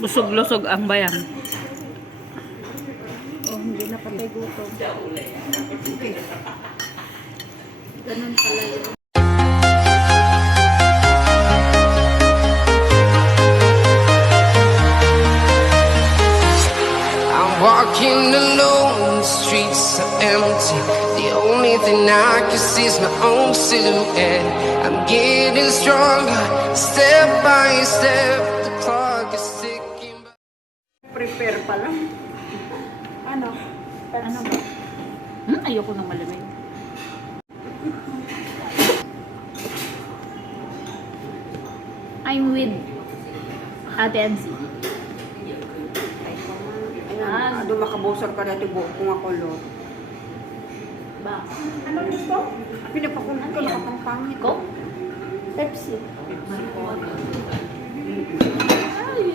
Busog-lusog ang bayan. Oh, hindi na patay gutom. Ganun pala yun. I'm walking alone, the streets are empty. The only thing I can see is my own silhouette. I'm getting stronger, step by step. The clock is ticking. Prepare pa lang. Ano? Ano ba? Ayoko nang malamig. I'm with Ate Ansi. Ayan, makabusor ka dati buhok kung ako lo. Ba? Ano gusto? Pinapakunan ko nakapangpangit. Ko? Pepsi. Ay.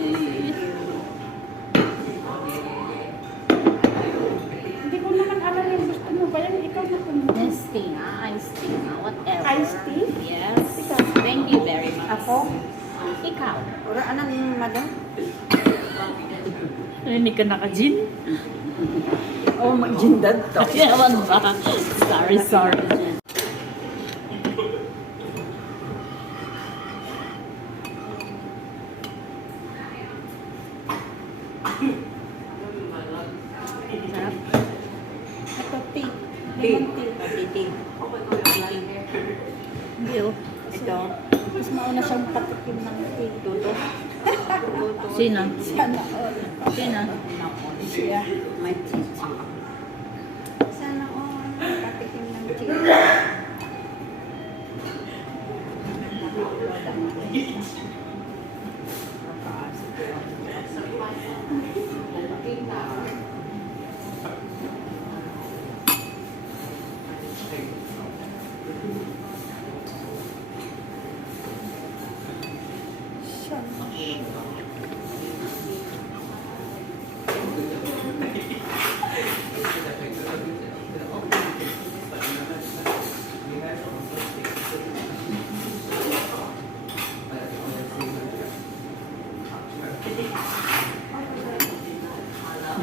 Hindi ko naman alam yung gusto mo ba yan? Ikaw na kung Iced tea na, iced tea na, whatever. Iced tea? Yes. Ikaw. Thank you very much. Ako? Ikaw. Ura, anong madam? Hindi ka naka-gin? Oh, mag-gindad to. Yaman ba? Sorry. Sarap. Ito, tea. Tea. Lemon tea. Tea. Hindi oh. Ito. Mas mauna siyang patikim ng tea. Tuto. Sino? Sana all. Sino? Siya. May cheese. Sana all. Patikim ng tea.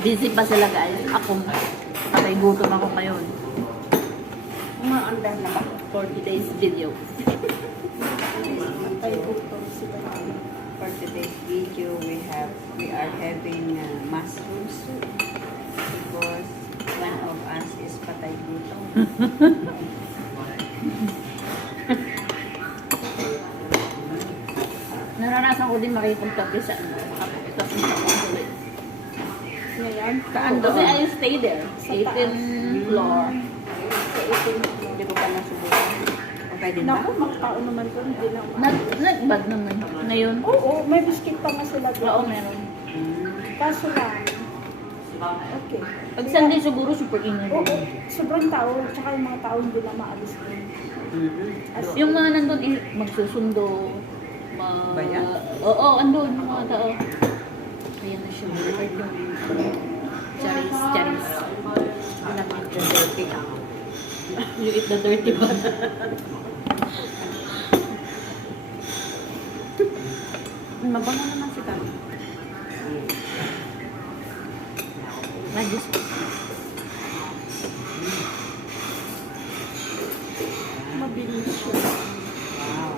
Busy pa sila guys. Ako, patay gutom ako ngayon. Umaandar na ba? For today's video. Patay gutom sila. For today's video, we are having mushroom soup because one of us is patay gutom. Naranasan ko din makipagtabi sa makapagtabi sa consulate. Ngayon? Kasi I stay there. 18th floor. Sa 18. Hindi ko pa nasubukan. Okay din ba? Naku, magtao naman ko. Hindi na Not-bad naman. Ngayon. Oo, may biscuit pa nga sila doon. Oo, meron. Kaso lang. Okay. Pag Sunday siguro super init. Oo, sobrang tao. Tsaka yung mga tao hindi na maalis din. As Yung mga nandun, magsusundo. Bayan? Oo, andun. Yung mga tao. Ayan na siya. Charis. You eat the dirty one. Mabango naman si Kami. Lagis. mabilis siya. Wow.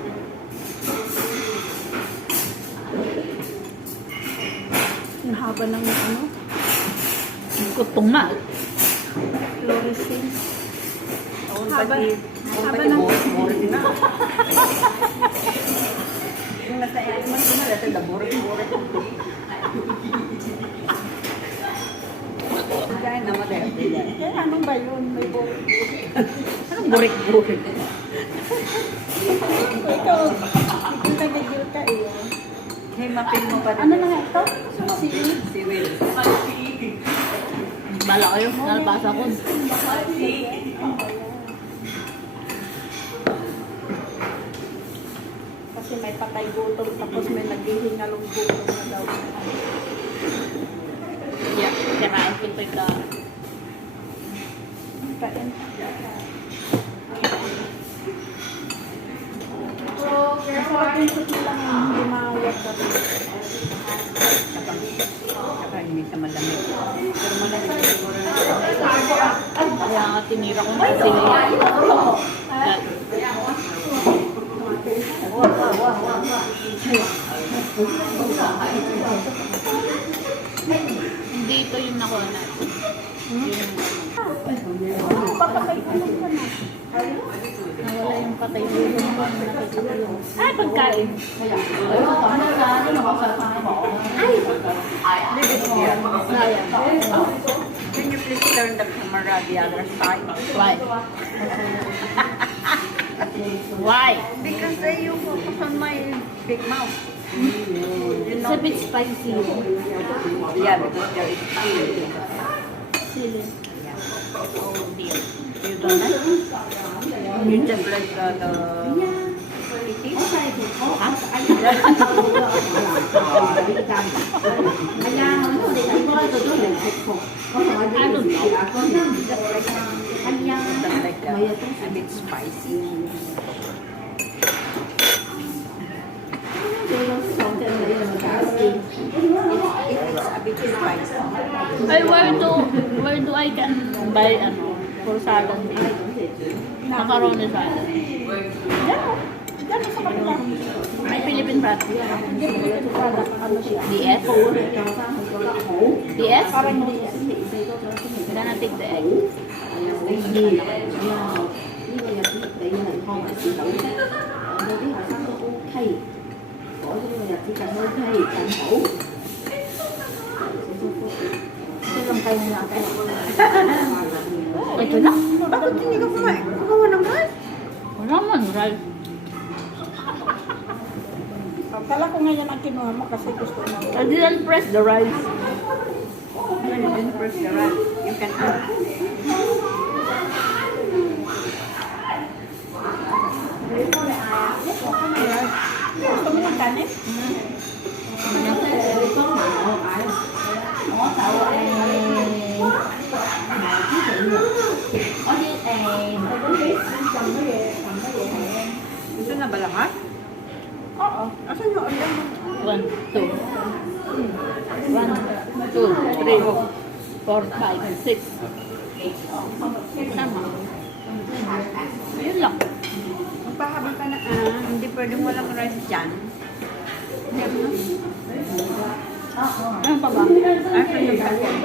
Ang haba ng ano, Kutong na. fluorescence. Haba Haba ng ng... na. Yung nasa mas na dati labore. Kaya naman dahil. Eh, ano ba yun? May burik. Anong burik-burik? Ikaw, gigil ka eh. Hey, mapin mo pa rin. Ano na nga ito? Seaweed? Si Will. Bala kayo, nalabasa ko. Kasi may patay gutom tapos may naghihingalong gutom na daw. America. Kain. Masarap yung soup nila ngayon, hindi maayat ka. Saka hindi sa malamig. Pero malamig siguro na. Kaya nga tinira ko na sila. Hindi ito yung nakuha natin. Papatay ko lang ka na. Nawala yung patay mo yung nakikita yung... Ay, pagkain! Can you please turn the camera the other side? Why? Why? Because you focus on my big mouth. It's a bit spicy. Yeah, because there is chili. Chili. Oh dear. You don't like? You just like the eating? I don't know. Just like a bit spicy. It's a bit spicy. Ay, where do I can buy for salad? Macaroni salad. Diyan sa kapila. May Philippine brand. DS? DS? Parang hindi. I'm gonna take the egg. Silang kayo na natin. Ito lang. Bakit hindi ka kumain? Kumawa ng rice? Wala man, right? Kala ko ngayon ang kinuha mo kasi gusto mo. I didn't press the rice. When you didn't press the rice, you can add. Gusto mo ng kanin? Gusto na ba lahat? Oo. Asan yung order mo? 1, 2. 1, 2, 3, 4, 5, 6. Tama. Yun lang. Magpahabol ka na. Hindi pwedeng walang rice dyan. Ano pa ba? Asan yung kanin?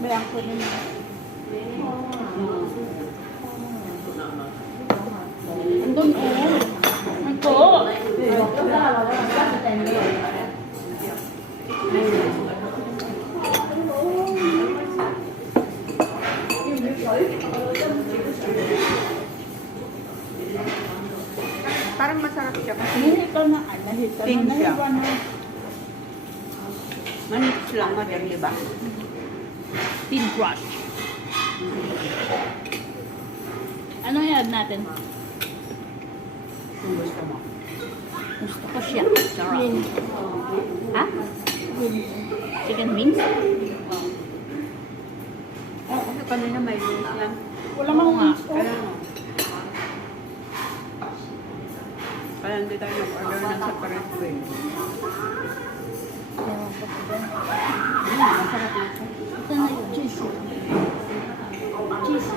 Bayang ko din. Andun Ito. Parang masarap siya kasi Nahita na. Nahita Thin na. siya. Nahiwa na. manipis lang madam, di ba? Thin crust. Ano i-add natin? Kung gusto mo. Gusto ko siya. Sarap. Yun. Ha? Chicken wings? Oo, kasi kanina may wings yan. Wala Oo mang nga. gusto. Kaya ano? Kaya hindi tayo nag-order ng separate wings. Masarap ito. Ito na yung cheese. Cheese.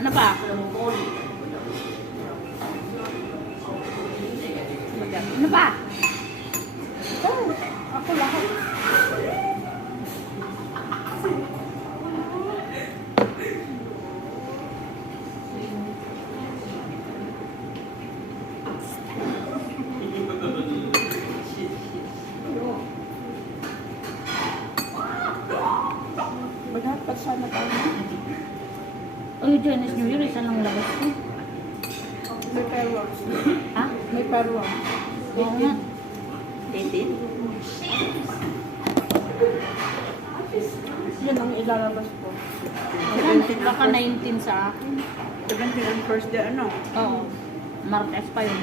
Ano pa? Ano pa? Oh, ako lahat. Maghatag sana tayo. Oh, Chinese New Year, isa lang labas ko. May fireworks. Ha? May fireworks. Oo nga. Dated? yun ang ilalabas ko. 17 Baka 19 sa akin. 17 ang first day, ano? Oo. Martes pa yun.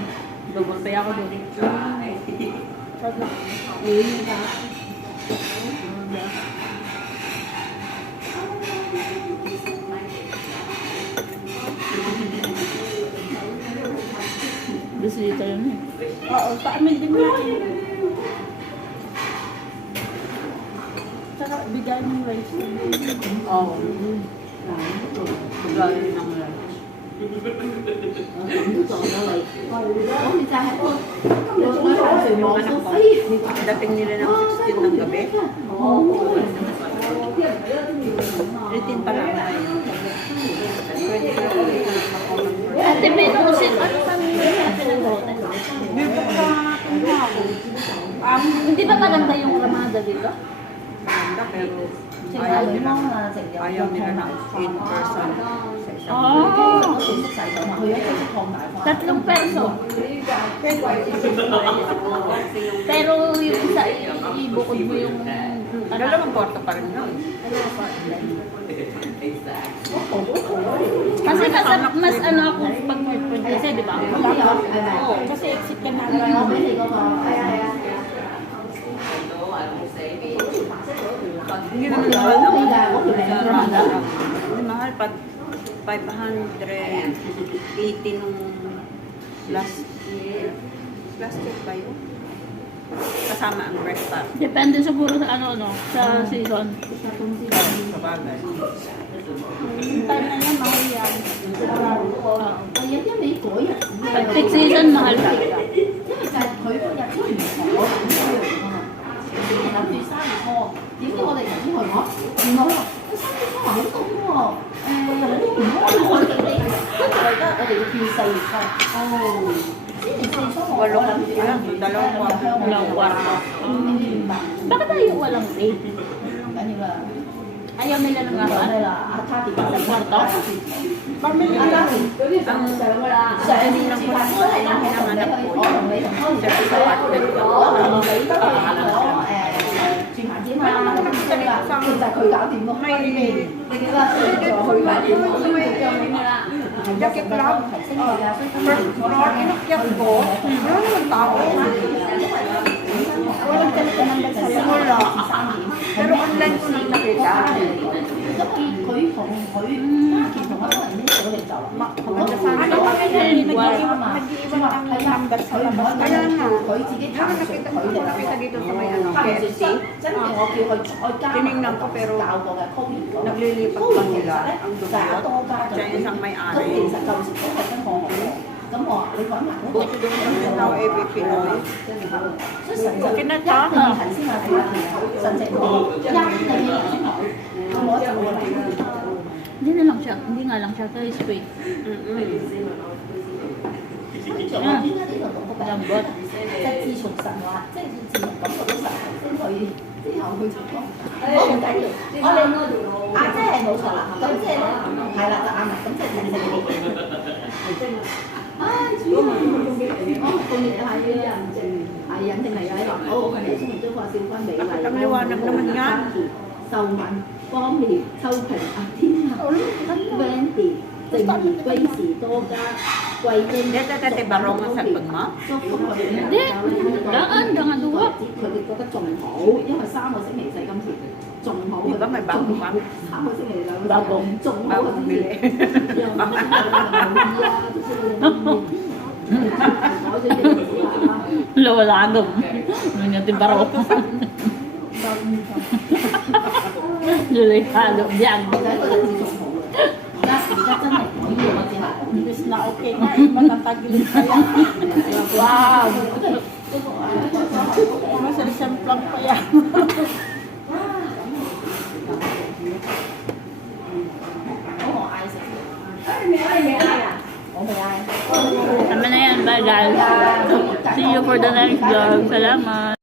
Double pay ako doon. Short na. Gusto dito yun eh. Oo, sa amin din natin. Tsaka bigay ng rice. Oo. Magaling ng lunch. Dating nila ng 16 ng gabi. 18 pa lang. Ate, may nusin. Ano kami pinag-hotel? Hindi ba maganda yung ramada dito? Maganda, pero ayaw nila ng in person sa isang Oh! 3 peso. Pero yung isa, ibukod mo yung... Dalawang kwarto pa rin nun. Kasi mas ano ako pag kasi di ba? Oo, kasi exit ka na. Hindi naman mahal ang sa Rada. Hindi mahal pa 580 nung last year. Last year ba yun? Kasama ang breakfast. Depende siguro sa ano sa season. Sa bagay. Yung time na yan, mahal yan. Pag peak season, mahal pa. Walo lang sila. Dalawang kwarto. Walang kwarto. Bakit tayo walang rate? Ayaw nila ng kwarto? Kwarto? Pamilya natin. Sa ending ng kwarto ay ang hinahanap ko. Sa apartment ko. Jacket lang. First floor, inakyat ko. Wala naman tao. Walang kalita ng bagsalan. Wala. Pero online ko nang nakita. Ano kami nag-iwan ng number sa labas. Kaya nga. Yung nakita dito sa may ano, KFC. Tinignan ko pero naglilipat pa nila ang dukot. Kaya isang may-ari. Buti doon yung tao ABP Pinoy. Kinata. Hindi nga lang siya kay sweet. Lambot. 自從神話，即係自從感覺到神先去之後去做工。我唔緊要，我哋啊，即係冇錯啦。咁即係咧，係啦，就啱啦。咁即係認識你。唉，主要我共業係嘅人證，係引證嚟嘅。你話好，我哋先將個少君美麗。 Ang liwanag naman nga. 秀敏、方烈、秋萍、阿天后、Wendy、靜怡、Grace 多家、桂英。 Dati barong sa pagma. 祝福佢哋 Hindi. Dangan duha. 佢哋覺得仲好，因為3個星期四今次仲好。 Di ba may bago pa? 3個星期兩個Bagong. 仲好 Bagong bili. Lawalagom. Nangyati baro. Lulay halo. Yan. 我就覺得自從好啦。而家真係可以我之後， Imbis na okay na, matatagilid pa yan. Wow. Masasemplang pa yan. 我嗌食。你嗌未嗌啊？我未嗌。 Tama na yan. Bye guys. See you for the next vlog. Salamat.